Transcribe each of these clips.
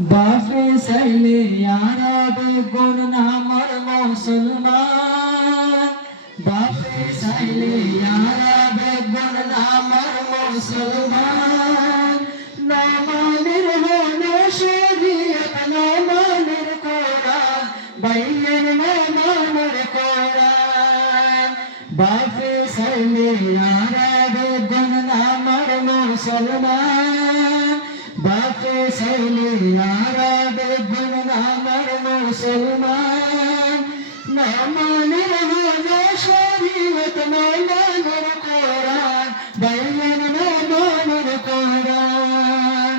বাপে চাইলে আরবে গুণ নামর মুসলমান বাপে চাইলে আরবে গুণ নামর মুসলমান নামানের হলো শরীয়ত নামানের কোরআন বাইয়ের নামানের কোরআন বাপে চাইলে আরবে গুণ নামর মুসলমান বাপে চাইলে আরবে গুণ নামর মুসলমান নামানের হলো শরীয়ত নামানের কোরআন বাইয়ের নামানের কোরআন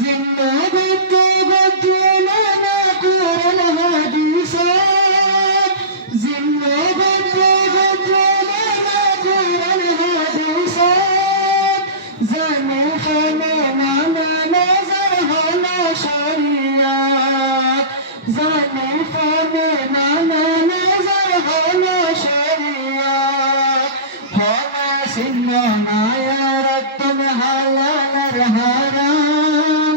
জিন্দাবাদ নানা কোরআন হাদিস জিন্দাবাদ নানা কোরআন হাদিস জানে হলো নানা নজর হলো শরিয়াত জানে হলো নানা নজর হলো শরিয়াত হলো সিন্ন নায়ারতুন হালাল হারাম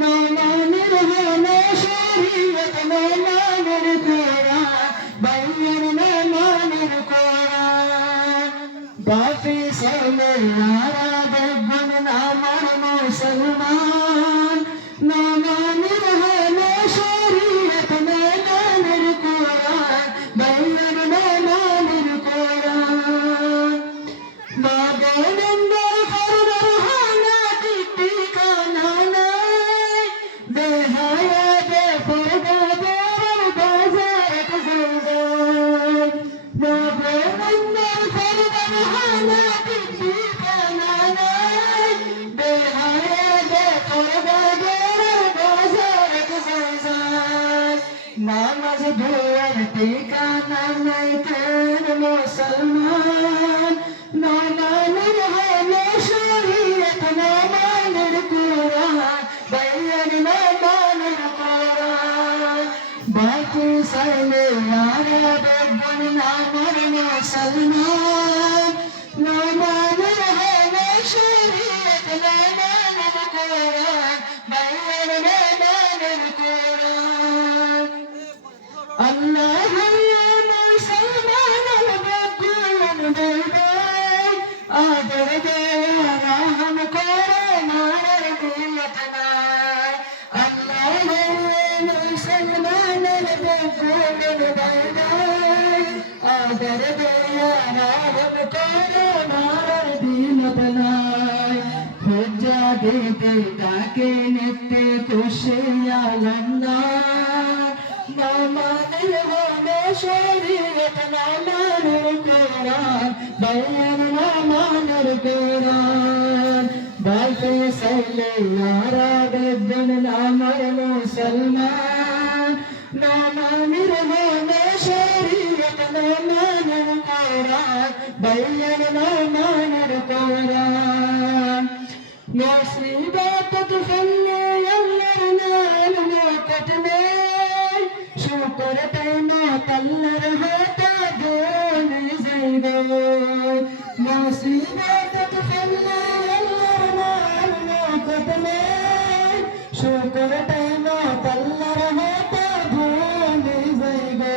নামানের হলো শরিয়ত নামানের কোরআন বাইয়ের নামানের কোরআন বাপে চাইলে আরবে গুণ নামর মুসলমান নামানের হলো শরীয়ত নামানের কোরআন বাইয়ের নামানের কোরআন বাগানন্দর ফরদার হানা ঠিকানা নাই বেহায়া বেপরদা বের বাজার গুজর বাগানন্দর ফরদার হানা ঠিকানা নাই বেহায়া বেপরদা বের বাজার গুজর নামাজ ধোয়ার ঠিকানা নাই কেন মুসলমান নামানের হলো শরীয়ত নামানের কোরআন বাইয়ের নামানের কোরআন বাপে চাইলে আরবে গুণ নামর মুসলমান নামানের হলো শরীয়ত নামানের কোরআন বাইয়ের নামানের কোরআন আল্লাহ মুসলমান বকুল বলবাই আদর দয়া রহম করে মার দিলত নাই আল্লাহ মুসলমান বকুল বলবাই আদর দয়া রহম করে মার দিলত নাই হুজ্জা দিতে তাকে নিতে খুশি আল্লাহ নামানের হলো শরীয়ত নামানের কোরআন বাইয়ের নামানের কোরআন বাপে চাইলে আরবে গুণ নামর মুসলমান নামানের হলো শরীয়ত নামানের কোরআন বাইয়ের নামানের কোরআন মুসিবত ফেললে আল্লাহর নাম কাটবে শুকর তাইমাত আল্লাহর হাতে দোলে যাইবে মুসিবত ফেললে আল্লাহর নাম কাটবে শুকর তাইমাত আল্লাহর হাতে দোলে যাইবে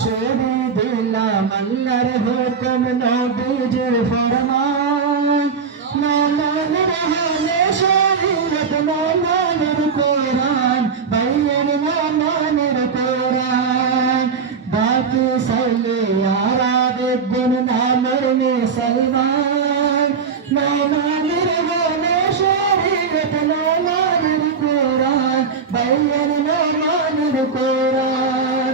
শরী দিলাম আল্লাহর হুকুম নবীজির ফরমান নামানের হলো শরীয়ত নামানের কোরআন বাইয়ের নামানের কোরআন বাপে চাইলে আরবে গুণ নামর মুসলমান নামানের হলো শরীয়ত নামানের কোরআন বাইয়ের নামানের কোরআন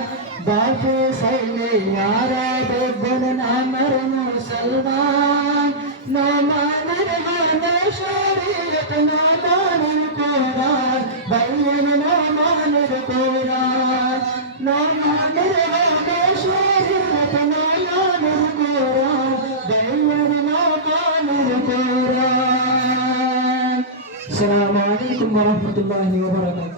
বাপে চাইলে আরবে গুণ নামর মুসলমান নামানের হলো শরীয়ত নামানের কোরআন বাইয়ের নামানের কোরআন নামানের হলো শরীয়ত নামানের কোরআন বাইয়ের নামানের কোরআন আসসালামু আলাইকুম ওয়া রাহমাতুল্লাহি ওয়া বারাকাতুহু।